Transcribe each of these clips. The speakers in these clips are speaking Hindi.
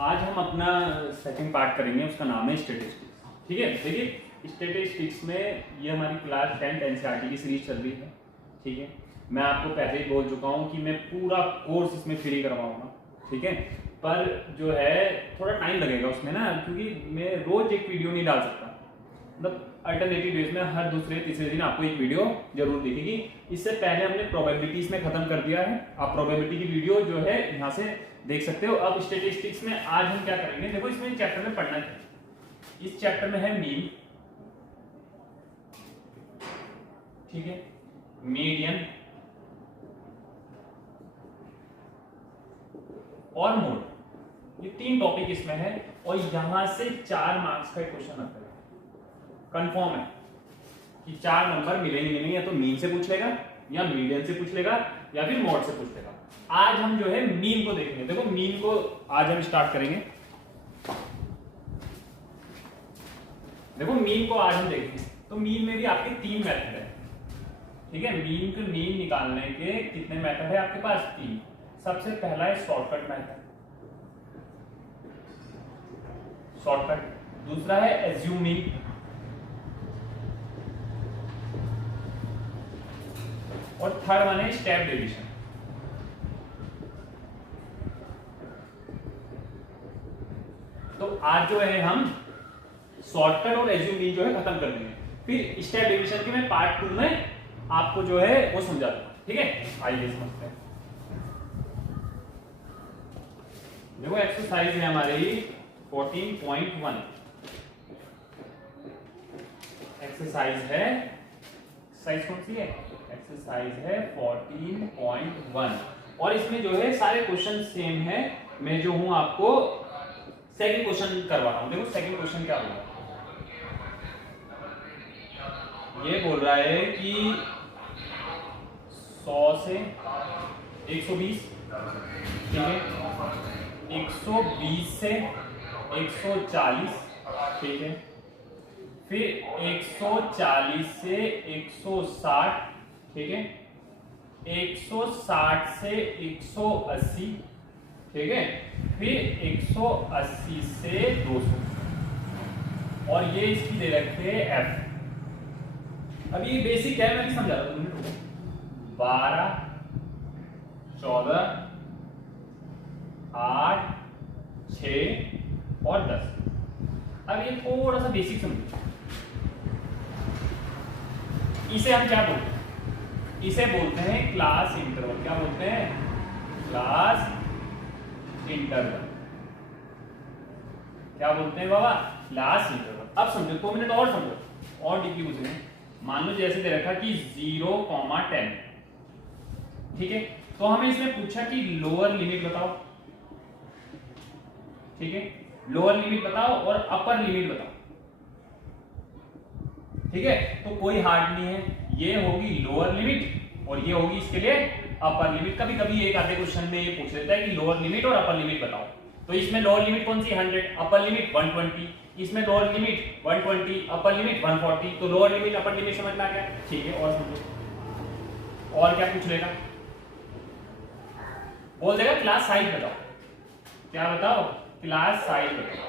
आज हम अपना सेकंड पार्ट करेंगे, उसका नाम है स्टैटिस्टिक्स। ठीक है, देखिए स्टैटिस्टिक्स में ये हमारी क्लास 10 एनसीईआरटी की सीरीज चल रही है। ठीक है, मैं आपको पहले ही बोल चुका हूँ कि मैं पूरा कोर्स इसमें फ्री करवाऊंगा। ठीक है, पर जो है थोड़ा टाइम लगेगा उसमें ना, क्योंकि मैं रोज एक वीडियो नहीं डाल सकता। मतलब अल्टरनेटिव डेज में हर दूसरे तीसरे दिन आपको एक वीडियो जरूर दिखेगी। इससे पहले हमने प्रोबेबिलिटीज में खत्म कर दिया है, आप प्रोबेबिलिटी की वीडियो जो है यहाँ से देख सकते हो। अब स्टैटिस्टिक्स में आज हम क्या करेंगे, देखो इसमें चैप्टर में पढ़ना है, इस चैप्टर में है मीन, ठीक है, मीडियन और मोड, ये तीन टॉपिक इसमें है और यहां से 4 मार्क्स का क्वेश्चन आता है। कंफर्म है कि 4 नंबर मिलेंगे, या तो मीन से पूछ लेगा, या मीडियन से पूछ लेगा, या फिर मोड से पूछ लेगा। आज हम जो है मीन को देखेंगे। देखो मीन को आज हम स्टार्ट करेंगे। देखो मीन को आज हम देखेंगे, तो मीन में भी आपके 3 मेथड है। ठीक है, मीन के मीन निकालने के कितने मेथड है आपके पास? 3। सबसे पहला है शॉर्टकट मेथड, शॉर्टकट। दूसरा है एज्यूमिंग, और थर्ड वन है स्टेप डिवीजन। तो आज जो है हम शॉर्टकट और एज्यूमिंग जो है खत्म कर देंगे, फिर स्टेप डिवीजन के मैं पार्ट 2 में आपको जो है वो समझा दूंगा। ठीक है, आइए समझते हैं। देखो एक्सरसाइज है हमारी 14.1। एक्सरसाइज है, एक्सरसाइज कौन सी है? एक्सरसाइज है 14.1 और इसमें जो है सारे क्वेश्चन सेम है। मैं जो हूं आपको सेकंड क्वेश्चन करवा रहा हूं। देखो सेकंड क्वेश्चन क्या होगा, ये बोल रहा है कि 100 से 120, ठीक है, 120 से 140, ठीक है, फिर 140 से 160, ठीक है, 160 से 180, ठीक है, फिर 180 से 200 और ये इसकी दे रखे हैं एफ। अब ये बेसिक है, मैं भी समझा रहा हूं। 12, 14, 8, 6 और 10। अब ये थोड़ा सा बेसिक समझो, इसे हम क्या बोलते हैं? इसे बोलते हैं क्लास इंटरवल। क्या बोलते हैं? Class interval. क्या बोलते हैं बाबा? Class interval. अब समझो, 2 मिनट और समझो और डिग्री पूछेंगे। मान लो जैसे दे रखा कि 0,10, ठीक है, तो हमें इसमें पूछा कि लोअर लिमिट बताओ। ठीक है, लोअर लिमिट बताओ और अपर लिमिट बताओ। ठीक है, तो कोई हार्ड नहीं है, ये होगी लोअर लिमिट और ये होगी इसके लिए अपर लिमिट। कभी कभी एक आधे क्वेश्चन में ये पूछ लेता है कि लोअर लिमिट और अपर लिमिट बताओ। तो इसमें लोअर लिमिट कौन सी? 100, अपर लिमिट 120। इसमें लोअर लिमिट 120, अपर लिमिट 140। तो लोअर लिमिट अपर लिमिट समझ में आ गया। ठीक है, और समझो और क्या पूछ लेगा? बोल देगा क्लास साइज बताओ। क्या बताओ? क्लास साइज बताओ।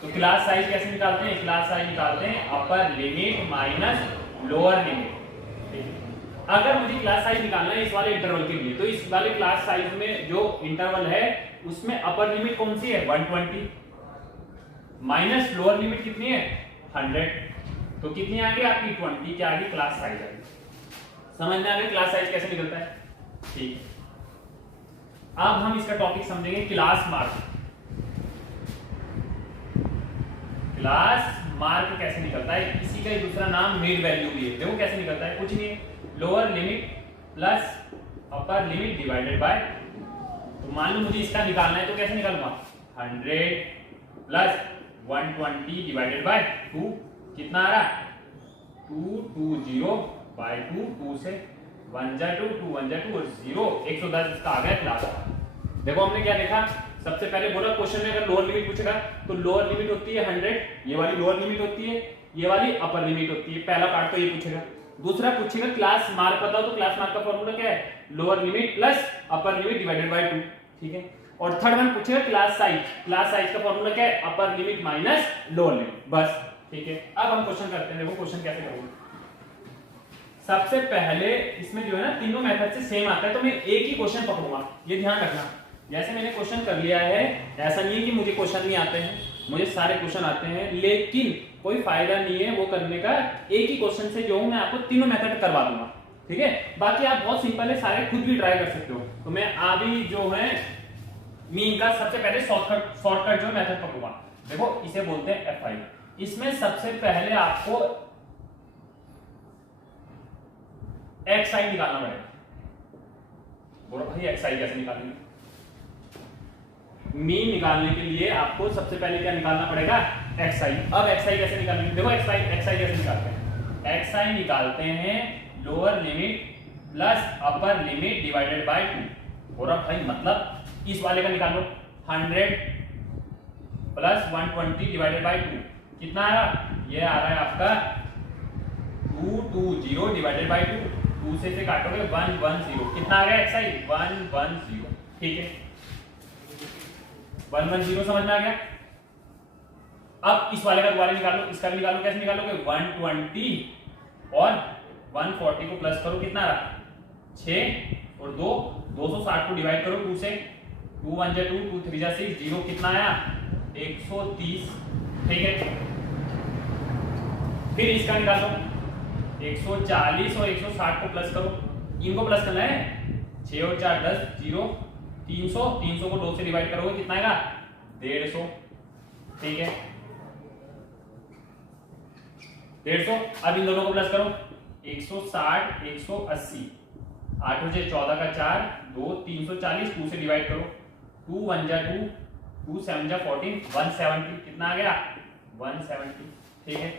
तो क्लास साइज कैसे निकालते हैं? क्लास साइज निकालते हैं upper limit minus lower limit. अगर मुझे क्लास साइज निकालना है इस वाले इंटरवल के लिए, तो इस वाले क्लास साइज में जो इंटरवल है उसमें अपर लिमिट कौन सी है? 120 माइनस लोअर लिमिट कितनी है? 100। तो कितनी आ गई आपकी? 20 क्या आ गई? क्लास साइज आ गई। समझ में आ गया क्लास साइज कैसे निकलता है? ठीक। अब हम इसका टॉपिक समझेंगे क्लास मार्क। क्लास मार्क कैसे निकलता है? इसी का दूसरा नाम मिड वैल्यू भी है। देखो कैसे निकलता है, कुछ नहीं है, lower limit plus upper limit divided by. तो मान लो मुझे इसका निकालना है तो कैसे निकालूंगा? 100 प्लस 120 डिवाइडेड बाय 2। कितना आ रहा? 220 बाय 2। 2 से 1 जा 2, 2 1 जा 2 और 0, 110 इसका आ गया क्लास। देखो हमने क्या देखा, सबसे पहले बोला क्वेश्चन में अगर लोअर लिमिट पूछेगा तो लोअर लिमिट होती है 100, ये वाली लोअर लिमिट होती है, ये वाली अपर लिमिट होती है। पहला पार्ट तो ये पूछेगा। दूसरा पूछेगा क्लास मार्क बताओ, तो क्लास मार्क का फॉर्मूला क्या है? Lower limit plus upper limit divided by 2। ठीक है, और थर्ड वन पूछेगा क्लास साइज। क्लास साइज का फॉर्मूला क्या है? Upper limit minus lower limit, बस। ठीक है, अब हम क्वेश्चन करते हैं। देखो क्वेश्चन कैसे करोगे। सबसे पहले इसमें जो है ना तीनों मेथड से सेम आता है, तो मैं एक ही क्वेश्चन पकड़ूंगा, ये ध्यान रखना। जैसे मैंने क्वेश्चन कर लिया है, ऐसा नहीं है कि मुझे क्वेश्चन नहीं आते हैं, मुझे सारे क्वेश्चन आते हैं, लेकिन कोई फायदा नहीं है वो करने का। एक ही क्वेश्चन से जो हूं मैं आपको तीनों मेथड करवा दूंगा, ठीक है। बाकी आप बहुत सिंपल है, सारे खुद भी ट्राई कर सकते हो। तो मैं अभी जो है मीन का सबसे पहले शॉर्टकट जो मेथड पकड़ूंगा। देखो इसे बोलते हैं एफआई। इसमें सबसे पहले आपको एक्स आई निकालना पड़ेगा। बोलो भाई एक्स आई कैसे निकालेंगे? मीन निकालने के लिए आपको सबसे पहले क्या निकालना पड़ेगा? एक्स आई। अब एक्स आई कैसे निकालेंगे? देखो एक्स आई कैसे निकालते हैं? एक्स आई निकालते हैं lower limit plus upper limit divided by 2। और भाई मतलब इस वाले का निकालो, 100 प्लस 120 डिवाइडेड बाय 2 कितना आ रहा? ये आ रहा है आपका 220 डिवाइडेड बाय 2। 2 से काटोगे 110। कितना आ गया एक्स आई? 110। ठीक है, 110 समझ में आ गया। अब इस वाले का दोबारा निकालो, इसका भी निकालो। कैसे निकालोगे? 120 और 140 को प्लस करो, कितना रहा? 6 और 2 260 को डिवाइड करो 2 से। 2 1 जा 2, 2 3 जा 6, 0 कितना आया? 130। ठीक है, फिर इसका निकालो 140 और 160 को प्लस करो, इनको प्लस करना है। 6 और 4 10, 0 300। 300 को 2 से डिवाइड करोगे कितना आएगा? 150। ठीक है, 150। अब इन दोनों को प्लस करो, 160 180, 8 और 14 का 4, 2 340, 2 से डिवाइड करो। 2 1 जा 2, 2 7 जा 14, 170। कितना आ गया? 170। ठीक है,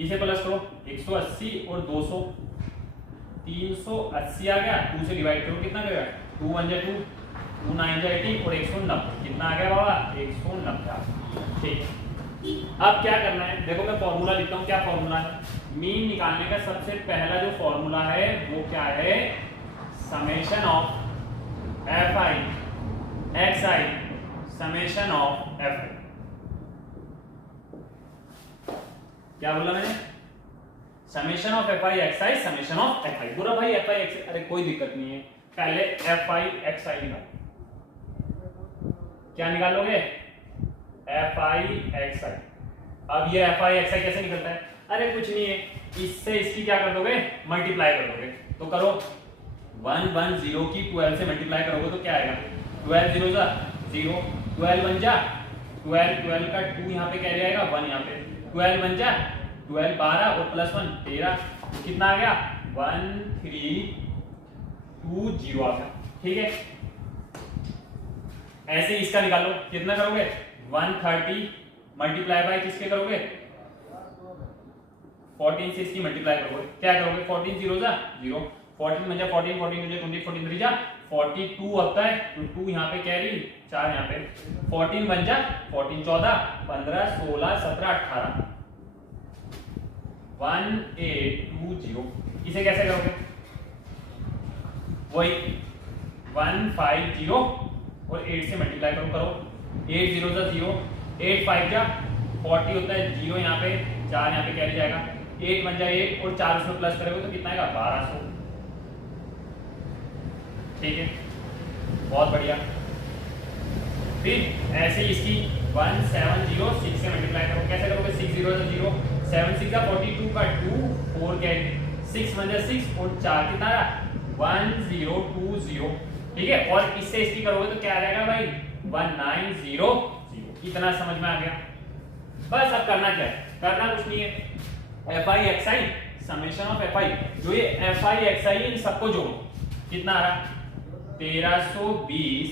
इसे प्लस करो, 180 और 200, 380 आ गया। 2 से डिवाइड करो, कितना गया? 2 1 जा 2, 2 9 जा 18 और 190। कितना आ गया बाबा? 190। ठीक है, अब क्या करना है? देखो मैं फॉर्मूला लिखता हूं। क्या फॉर्मूला है? मीन निकालने का सबसे पहला जो फॉर्मूला है वो क्या है? Summation of F I x I summation of F I. क्या बोला मैंने? Summation of F I x I summation of F I. पूरा भाई एफ आई एक्स, अरे कोई दिक्कत नहीं है, पहले एफ आई एक्स आई निकालो। क्या निकालोगे? एफ आई एक्स आई। अब ये एफ आई एक्स आई कैसे निकलता है? अरे कुछ नहीं है, इससे इसकी क्या कर दोगे? मल्टीप्लाई कर दोगे। तो करो, 110 की 12 से मल्टीप्लाई करोगे तो क्या आएगा? 12 0 जा 0, 12 1 जा 12, 12 का 2 यहाँ पे कैरी आएगा, 1 यहाँ पे, 12 1 जा 12, 12 और प्लस 1 13। कितना आ गया? 1320 आ गया। ठीक है, ऐसे इसका निकालो। कितना करोगे? 130 मल्टीप्लाई बाय किसके करोगे? 14 से इसकी मल्टीप्लाई करोगे। क्या करोगे? 14 0 जा 0, 14 में जा 14, 14 में जा 20, 14 3 जा 42 होता है, तो 2 यहाँ पे कैरी, 4 यहाँ पे, 14 बन जा 14, 14 15 16 17 18, 1820। इसे कैसे करोगे? वही 150 और 8 से मल्टीप्लाई करो। 8 0 जा 0, 8 5 जा 40 होता है, 0 यहाँ पे, 4 यहाँ पे कैरी जाएगा, 8 बन जा 8 और 4 उसमें प्लस करोगे तो कितना आएगा? 1200। ठीक है, बहुत बढ़िया। फिर ऐसे ही इसकी 1706 से मल्टीप्लाई करो। कैसे करोगे? 6 0 जा 0, 7 6 जा 42 का 2, 4 कैरी, 6 बन जा 6 और 4 कितना आ रहा? 1020। ठीक है, और इससे इसकी करोगे तो क्या आ जाएगा भाई? 1900। इतना समझ में आ गया? बस अब करना क्या है? करना कुछ नहीं है, F I x I summation of F I. जो ये एफ आई एक्स आई इन सबको जोड़ो, कितना आ रहा? 1320।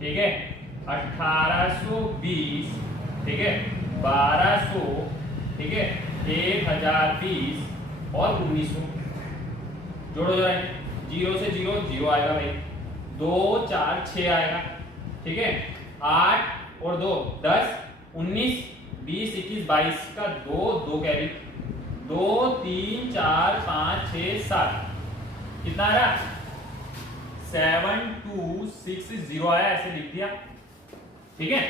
ठीक है, 1820। ठीक है, 1200। ठीक है, 1020 और 1900। जोड़ो जरा, 0 से 0 0 आएगा भाई, 2 4 6 आएगा। ठीक है, 8 और 2 10, 19 20 21 22 का 2 2 कैरी, 2 3 4 5 6 7। कितना आ रहा? 7260 आया, ऐसे लिख दिया। ठीक है,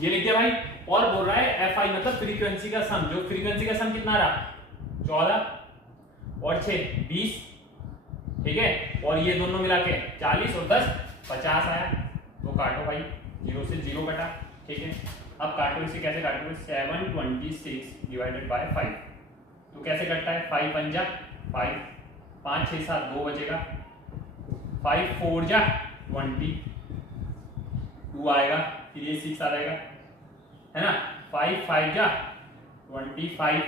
ये लिख दिया भाई। और बोल रहा है एफ आई मतलब फ्रीक्वेंसी का सम, जो फ्रीक्वेंसी का सम कितना रहा 14 और 6 20, ठीक है, और ये दोनों मिला के 40 और 10 50 आया। तो काटो भाई, 0 से 0 कटा। ठीक है, अब काटो, इसे कैसे काटोगे 726 डिवाइडेड बाय 5, तो कैसे कटता है 5 1 जा 5, 5 6 7 2 बचेगा, 5 4 जा 20 2 आएगा, फिर ये 6 आ जाएगा, है ना, 5 5 जा 25,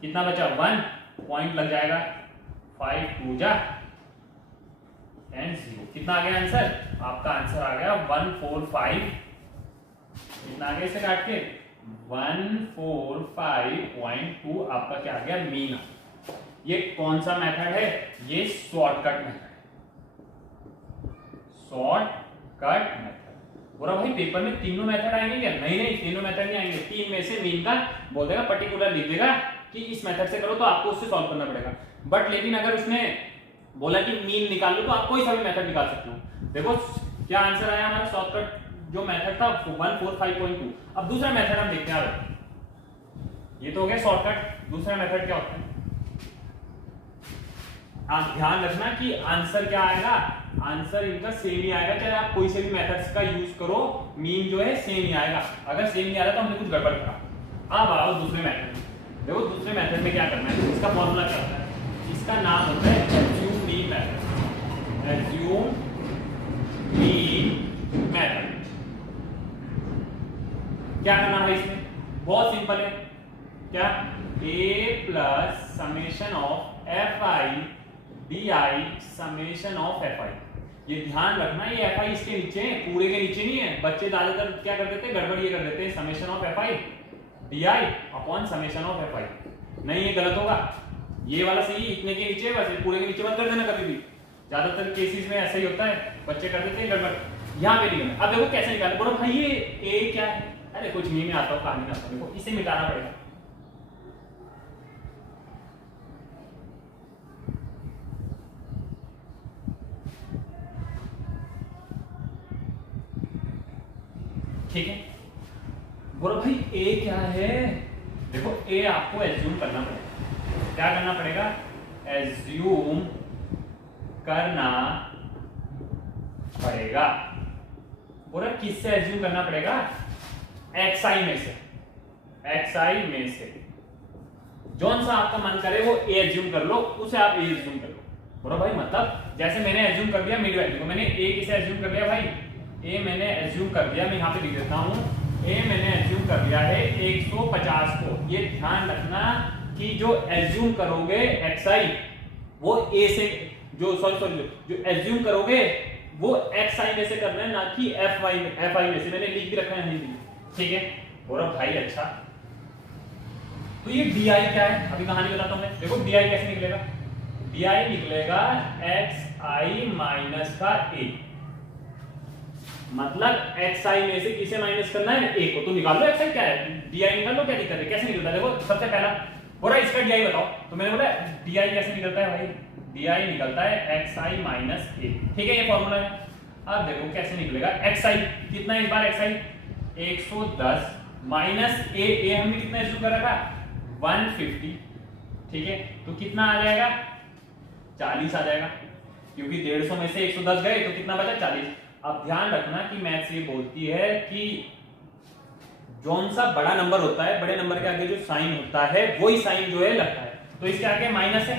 कितना बचा 1 पॉइंट लग जाएगा, 5 2 जा एंड 0। कितना आ गया आंसर? आपका आंसर आ गया 145। कितना आ गया इसे काट के 145.2 आपका क्या आ गया मीन। ये कौन सा मेथड है? ये शॉर्टकट मेथड, शॉर्टकट मेथड। बोला भाई पेपर में तीनों मेथड आएंगे क्या? नहीं नहीं, तीनों मेथड नहीं आएंगे, तीन में से मीन का बोल देगा, पर्टिकुलर लिख देगा कि इस मेथड से करो, तो आपको उससे सॉल्व करना पड़ेगा। बट लेकिन अगर उसने बोला कि मीन निकाल लो, तो आप कोई सा भी मेथड निकाल सकते हो। देखो क्या आंसर आया हमारा, शॉर्टकट जो मेथड था 145.2। अब दूसरा मेथड हम देखते हैं। ये तो हो गया शॉर्टकट, दूसरा मेथड क्या होता है? आप ध्यान रखना कि आंसर क्या आएगा, आंसर इनका सेम ही आएगा, चाहे आप कोई से भी मेथड्स का यूज करो, मीन जो है सेम ही आएगा। अगर सेम नहीं आ रहा तो हमने कुछ गड़बड़ करा। अब आओ दूसरे मेथड में। देखो दूसरे मेथड में क्या करना है, इसका फॉर्मूला क्या होता है? इसका नाम होता है assume mean method. Assume mean method. क्या करना है इसमें? बहुत सिंपल है। क्या? a plus summation of F I D I summation of F I. ये ध्यान रखना, ये एफ आई इसके नीचे है, पूरे के नीचे नहीं है। बच्चे ज्यादातर क्या कर देते हैं, गड़बड़ ये कर देते हैं, summation of F I D I upon summation of F I. नहीं, ये गलत होगा। ये वाला सही, इतने के नीचे बस, पूरे के नीचे मत कर देना कभी भी। ज्यादातर केसेस में ऐसा ही होता है, बच्चे कर देते हैं गड़बड़। यहाँ पे नहीं है। अब देखो कैसे निकालना। बोलो भाई ये ए क्या है? अरे कुछ नहीं, मैं आता हूँ, कहानी में आता हूँ। देखो इसे मिटाना पड़ेगा। ठीक है, बोलो भाई ए क्या है? देखो ए आपको एज्यूम करना पड़ेगा। क्या करना पड़ेगा? एज्यूम करना पड़ेगा। बोला किससे एज्यूम करना पड़ेगा? एक्सआई में से। एक्सआई में से जौन सा आपका मन करे वो ए एज्यूम कर लो, उसे आप ए एज्यूम कर लो। बोला भाई मतलब जैसे मैंने एज्यूम कर दिया मिड वैल्यू को, मैंने ए किसे एज्यूम कर लिया भाई? ए मैंने एज्यूम कर दिया, मैं यहाँ पे लिख देता हूँ, ए मैंने एज्यूम कर दिया है 150 को। ये ध्यान रखना कि जो एज्यूम करोगे एक्सआई वो ए से, जो एज्यूम करोगे वो एक्सआई में से करना है, ना कि एफ आई में से। मैंने लिख भी रखा है हिंदी में, ठीक है। और भाई अच्छा, तो ये डी आई क्या है? अभी कहानी बताता हूँ मैं। देखो डी आई कैसे निकलेगा? डी आई निकलेगा एक्स आई माइनस का ए। मतलब एक्स आई में से किसे माइनस करना है? ए को। तो निकाल लो एक्स आई क्या है, डी आई निकाल लो। क्या दिक्कत है? कैसे निकलता है? देखो सबसे पहला बोला इसका डी आई बताओ, तो मैंने बोला डी आई कैसे निकलता है भाई? डी आई निकलता है एक्स आई माइनस ए, ठीक है, ये फॉर्मूला है। अब देखो कैसे निकलेगा एक्स आई, कितना है इस बार एक्स आई? 110 माइनस ए हमने कितना इशू कर रखा? 150, ठीक है, तो कितना आ जाएगा? 40 आ जाएगा, क्योंकि 150 में से 110 गए तो कितना बचा? 40। अब ध्यान रखना कि मैथ्स ये बोलती है कि जौन सा बड़ा नंबर होता है, बड़े नंबर के आगे जो साइन होता है वही साइन जो है लगता है। तो इसके आगे माइनस है,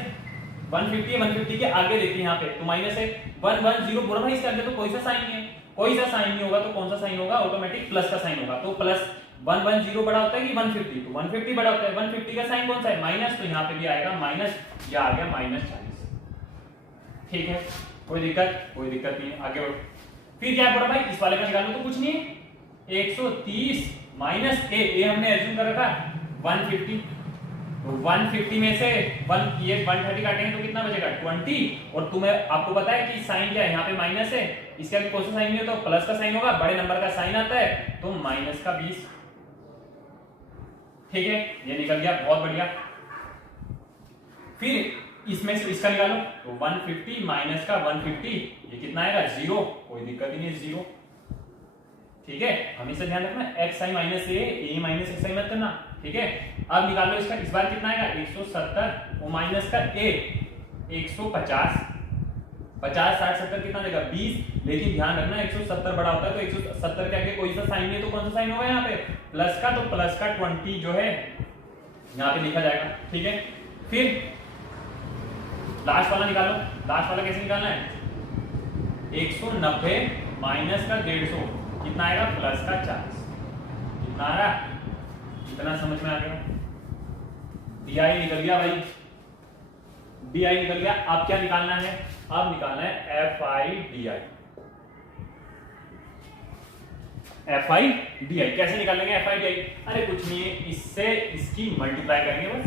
150 है, 150 के आगे देखिए यहाँ पे तो माइनस है, 110। बोला भाई इसके आगे तो कोई सा साइन नहीं है, कोई सा साइन नहीं होगा, तो कौन सा साइन होगा? ऑटोमेटिक प्लस का साइन होगा। तो प्लस 110 बड़ा होता है कि 150? तो 150 बड़ा होता है। 150 का साइन कौन सा है? माइनस, तो यहाँ पे भी आएगा माइनस, या आ गया -40, ठीक है। कोई दिक्कत नहीं है, आगे बढ़ो। फिर क्या बोला भाई? इस वाले का निकालो, तो कुछ नहीं है, 130 माइनस ए हमने एज्यूम कर रखा 150, तो 150 में से 130 काटेंगे तो कितना बचेगा? 20। और तुम्हें आपको पता है कि साइन क्या है? यहाँ पे माइनस है, इसके आगे कौन सा साइन नहीं होता? तो प्लस का साइन होगा, बड़े नंबर का साइन आता है तो माइनस का 20, ठीक है, ये निकल गया, बहुत बढ़िया। फिर इसमें से इसका निकालो तो 150 माइनस का 150 ये कितना आएगा 0, कोई दिक्कत ही नहीं 0। ठीक है, हमेशा ध्यान रखना xi माइनस ए माइनस xi मत करना। ठीक है, अब निकाल लो इसका, इस बार कितना आएगा 170 और माइनस का a 150, 50 60 70 कितना देगा 20। लेकिन ध्यान रखना 170 बड़ा होता है तो 170 के आगे कोई सा साइन नहीं, तो कौन सा साइन होगा यहाँ पे प्लस का, तो प्लस का 20 जो है यहाँ पे लिखा जाएगा। ठीक है, फिर लास्ट वाला निकालो। लास्ट वाला कैसे निकालना है 190 माइनस का 150 कितना आएगा प्लस का 40, कितना आ रहा, इतना समझ में आ गया। DI निकल गया भाई, DI निकल गया। अब क्या निकालना है, अब निकालना है FI DI। कैसे निकालेंगे FI DI? अरे कुछ नहीं है, इससे इसकी मल्टीप्लाई करेंगे बस।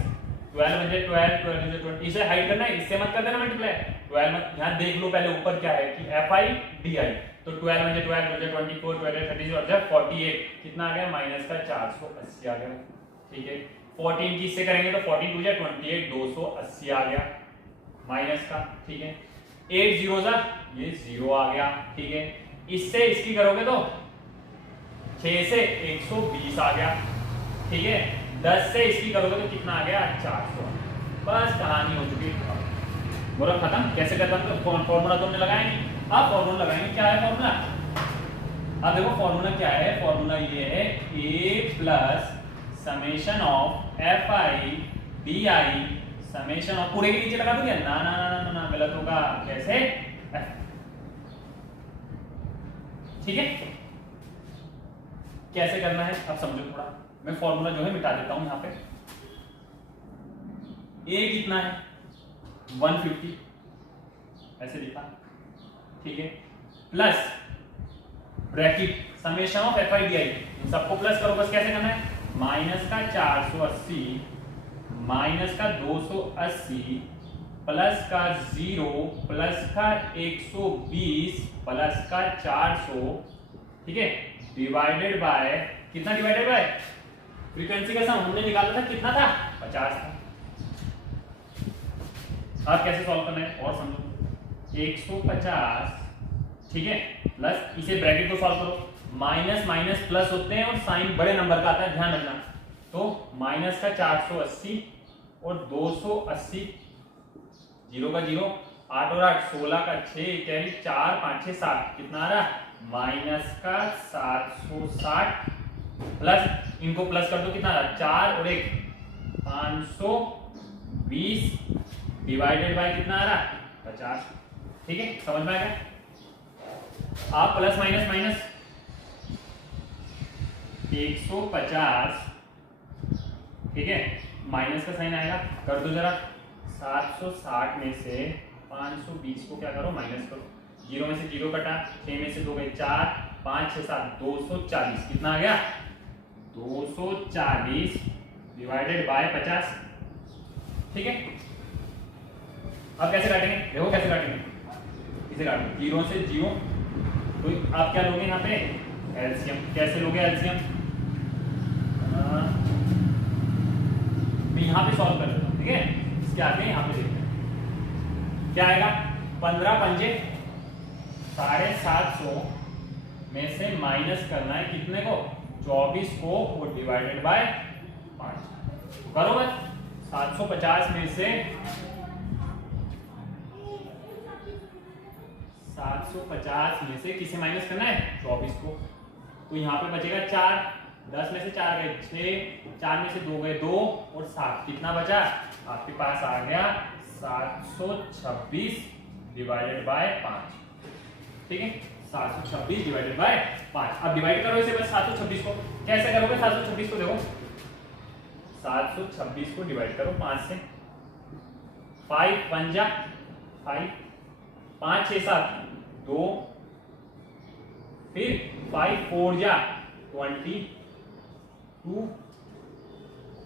12 बजे 12 12 बजे 20, इसे हाइड करना है, इससे मत कर देना मल्टीप्लाई। 12 मत, यहाँ देख लो पहले ऊपर क्या है कि FI DI, तो 12 बजे 12 बजे 24 12 30 और जब 48 कितना आ गया माइनस का 480 आ गया। ठीक है, 14 की इससे करेंगे तो 14 2 28 280 आ गया माइनस का। ठीक है, 8 0 जा ये 0 आ गया। ठीक है, इससे इसकी करोगे तो 6 से 120 आ गया। ठीक है, 10 से इसकी करोगे तो कितना आ गया 400। बस कहानी हो चुकी है, बोला खत्म। कैसे करता हूं, फॉर्मूला तो हमने लगाया नहीं, अब फॉर्मूला लगाएंगे। क्या है फॉर्मूला, अब देखो फॉर्मूला क्या है, फॉर्मूला ये है a plus summation of FI DI summation of, पूरे के नीचे लगा दूं क्या, ना ना ना ना ना गलत होगा। कैसे, ठीक है, कैसे करना है अब समझो थोड़ा। मैं फॉर्मूला जो है मिटा देता हूं यहाँ पे। a कितना है 150 ऐसे लिखा। ठीक है, plus bracket summation of FI DI, इन सबको प्लस करो। बस कैसे करना है, माइनस का 480 माइनस का 280 प्लस का 0 प्लस का 120 प्लस का 400। ठीक है, डिवाइडेड बाय कितना, डिवाइडेड बाय फ्रीक्वेंसी का सम हमने निकाला था कितना था 50 था। अब कैसे सॉल्व करना है और समझो, 150 ठीक है प्लस, इसे ब्रैकेट को सॉल्व करो। माइनस माइनस प्लस होते हैं और साइन बड़े नंबर का आता है, ध्यान रखना। तो माइनस का 480 और 280, 0 का 0, 8 और 8 16 का 6 कैरी 4 5 6 7 कितना आ रहा माइनस का 760 प्लस इनको प्लस कर दो कितना आ रहा 4 और 1 520 डिवाइडेड बाय कितना आ रहा 50। ठीक है, समझ में आ गया। आप प्लस माइनस माइनस 150 ठीक है, माइनस का साइन आएगा, कर दो जरा। 760 में से 520 को क्या करो माइनस करो, 0 में से 0 कटा, 6 में से 2 गए 4 5 6 7 240 कितना आ गया 240 डिवाइडेड बाय 50। ठीक है, अब कैसे काटेंगे, देखो कैसे काटेंगे, इसे काटो 0 से 0। तो आप क्या लोगे यहाँ पे एलसीएम, कैसे लोगे एलसीएम, मैं यहाँ पे सॉल्व कर देता हूँ। ठीक है, इसके आगे यहाँ पे देखते हैं क्या आएगा। 15 पंजे 750 में से माइनस करना है कितने को 24 को और डिवाइडेड बाय 5 करो बस। 750 में से 750 में से किसे माइनस करना है 24 को, तो यहाँ पे बचेगा 4, 10 में से 4 गए 6, 4 में से 2 गए 2 और 7 कितना बचा आपके पास आ गया 726 डिवाइडेड बाय 5। ठीक है, 726 डिवाइडेड बाय 5। अब डिवाइड करो इसे बस 726 को, कैसे करोगे 726 को, देखो 726 को डिवाइड करो 5 से, 5 पंजा 5 5 6 7 2, फिर 5 4 जा 22,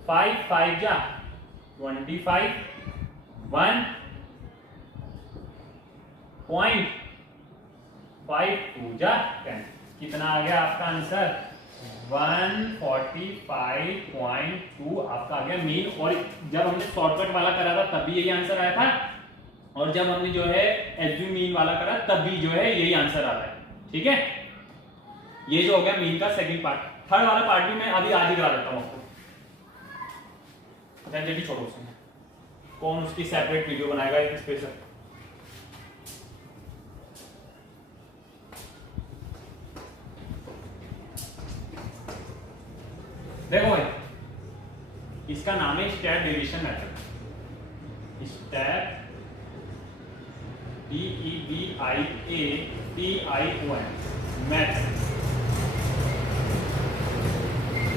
5 5 जा 25, 1 पॉइंट 5 2 जा 10 कितना आ गया आपका आंसर 145.2 आपका आ गया मीन। और जब हमने शॉर्टकट वाला करा था तब भी यही आंसर आया था, और जब हमने जो है एज्यूम मीन वाला करा तब भी जो है यही आंसर आता है। ठीक है, ये जो हो गया मीन का सेकंड पार्ट। थर्ड वाला पार्ट भी मैं अभी आज ही करा देता हूं आपको, जल्दी छोड़ो उसमें, कौन उसकी सेपरेट वीडियो बनाएगा एक स्पेशल। देखो भाई, इसका नाम है step deviation method. Step DEVIATION method.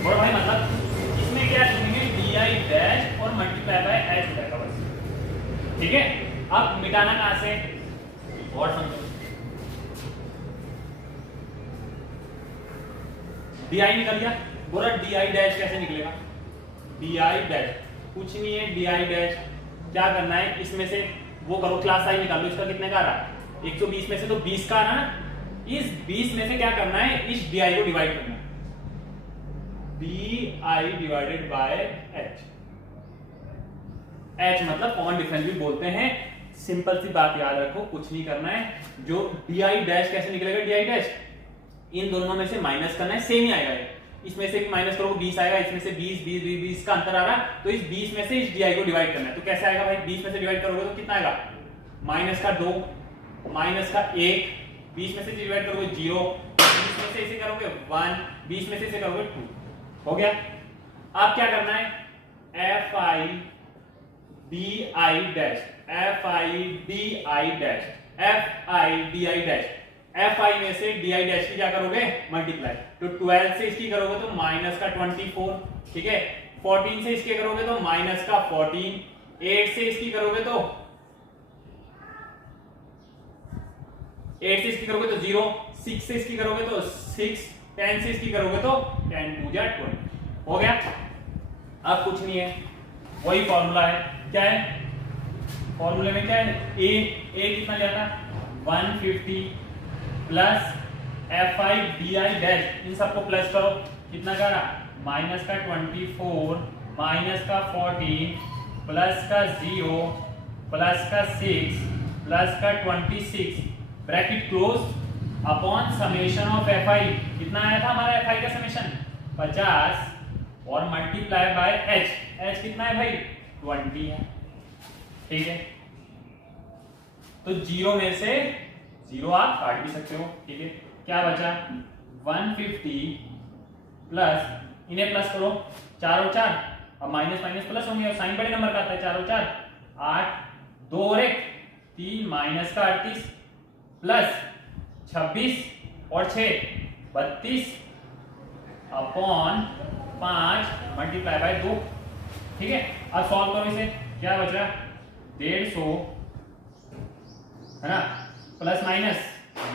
और भाई मतलब इसमें क्या लिखेंगे, DI डैश और मल्टीप्लाई बाय H रहेगा बस। ठीक है, अब मिटाना कहां से और समझो। DI निकल गया, बोला DI डैश कैसे निकलेगा। DI डैश कुछ नहीं है, DI डैश क्या करना है, इसमें से वो करो क्लास आई निकालो, इसका कितने का आ रहा, 120 में से तो 20 का आ रहा ना, इस 20 में से क्या करना है, इस DI को डिवाइड करना है, DI divided by H। H मतलब कॉमन डिफरेंस भी बोलते हैं। सिंपल सी बात याद रखो, कुछ नहीं करना है। जो DI डैश कैसे निकलेगा, DI डैश इन दोनों में से माइनस करना है, सेम ही आएगा। इसमें से माइनस करोगे 20 आएगा, इसमें से 20 का अंतर आ रहा, तो इस 20 में से इस DI को डिवाइड करना है। तो कैसे आएगा भाई, 20 में से डिवाइड करोगे तो कितना आएगा, माइनस का 2, माइनस का 1, 20 में से डिवाइड करोगे 0, 20 में से इसे करोगे 1, 20 में से इसे करोगे 2, हो गया। अब क्या करना है, FIDI dash, FIDI dash, FIDI dash, FI में से DI डैश की क्या करोगे, मल्टीप्लाई। तो 12 से इसकी करोगे तो माइनस का 24, ठीक है। 14 से इसके करोगे तो माइनस का 14, 8 से इसकी करोगे तो 8 से इसकी करोगे तो 0, 6 से इसकी करोगे तो 6, 10 से इसकी करोगे तो 10 2 जा 20, हो गया। अब कुछ नहीं है, वही फॉर्मूला है। क्या है फॉर्मूले में, क्या है, ए कितना लिया था 150 प्लस FIDI डैश, इन सबको प्लस करो, कितना का रहा, माइनस का 24, माइनस का 14, प्लस का 0, प्लस का 6, प्लस का 26, bracket close, upon summation of FI। कितना आया था हमारा FI का समेशन 50, और मल्टीप्लाई बाय H। H कितना है भाई, 20 है। ठीक है, तो 0 में से 0 आप काट भी सकते हो। ठीक है, क्या बचा, 150 प्लस, इन्हें प्लस करो, 4 और 4, अब माइनस माइनस प्लस होंगे, और साइन बड़े नंबर का आता है, 4 और 4 8, 2 और 1 3, माइनस का 38 प्लस 26 और 6 32 अपॉन 5 मल्टीप्लाई बाय 2। ठीक है, अब सॉल्व करो इसे, क्या बचा 150 है ना, प्लस माइनस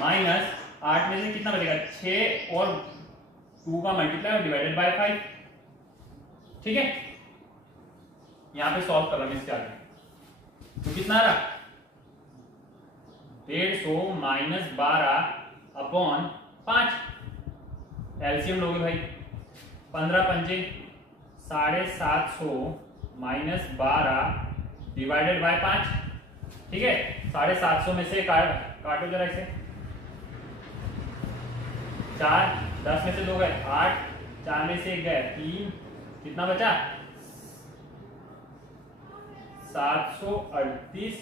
माइनस 8 में से कितना बचेगा 6 और 2 का मल्टीप्लाई और डिवाइडेड बाय 5। ठीक है, यहां पे सॉल्व कर रहा हूं इसके आगे, तो कितना आ रहा 150 माइनस 12 अपॉन 5, एलसीएम लोगे भाई, 15 पंजे 750 माइनस 12 डिवाइडेड बाय 5। ठीक है, 750 में से काटो जरा इसे, 4, 10 में से 2 गए 8, 4 में से 1 गए 3, कितना बचा 738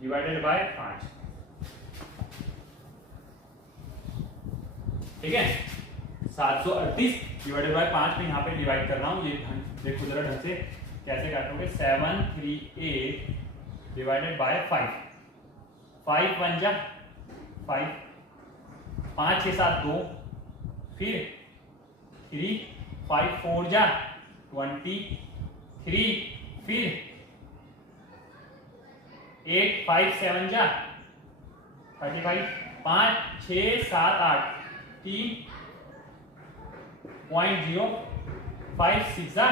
डिवाइडेड बाय 5। ठीक है, 738 डिवाइडेड बाय 5 में यहाँ पे डिवाइड कर रहा हूँ, ये देखो जरा ढंग से कैसे काटोगे, 738 डिवाइडेड बाय 5, 5 1 जा 5, 5 6 7 2, फिर 3 5 4 जा 23, फिर 8 5 7 जा 35, 5 6 7 8 3.0 5 6 जा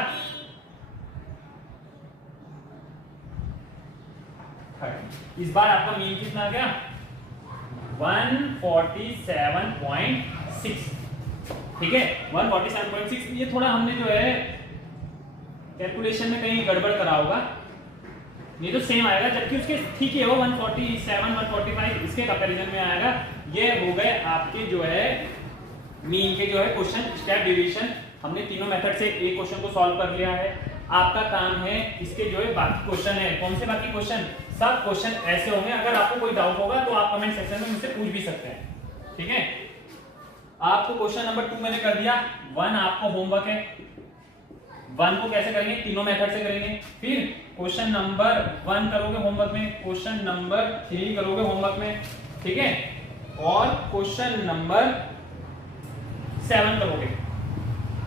30। इस बार आपका मीन कितना आ गया 147.6। ठीक है 147.6। ये थोड़ा हमने जो है कैलकुलेशन में कहीं गड़बड़ करा होगा, नहीं तो सेम आएगा, जबकि उसके ठीक है वो 147 145 इसके कंपैरिजन में आएगा। ये हो गए आपके जो है मीन के जो है क्वेश्चन स्टेप डिवीजन। हमने तीनों मेथड से एक क्वेश्चन को सॉल्व कर लिया है। आपका काम है इसके जो है बाकी क्वेश्चन है, कौन से बाकी क्वेश्चन, सब क्वेश्चन ऐसे होंगे। अगर आपको कोई डाउट होगा तो आप कमेंट सेक्शन में मुझसे पूछ भी सकते हैं, ठीक है। आपको क्वेश्चन नंबर 2 मैंने कर दिया, 1 आपको होमवर्क है। 1 को कैसे करेंगे, तीनों मेथड से करेंगे। फिर क्वेश्चन नंबर 1 करोगे होमवर्क में, क्वेश्चन नंबर 3 करोगे होमवर्क में, ठीक है, और क्वेश्चन नंबर 7 करोगे।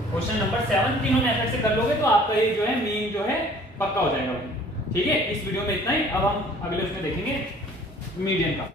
क्वेश्चन नंबर 7 तीनों मेथड से कर लोगे तो आपका ये जो है मीन जो है पक्का हो जाएगा, ठीक है। इस वीडियो में इतना ही। अब हम अगले उसमें देखेंगे मीडियन का।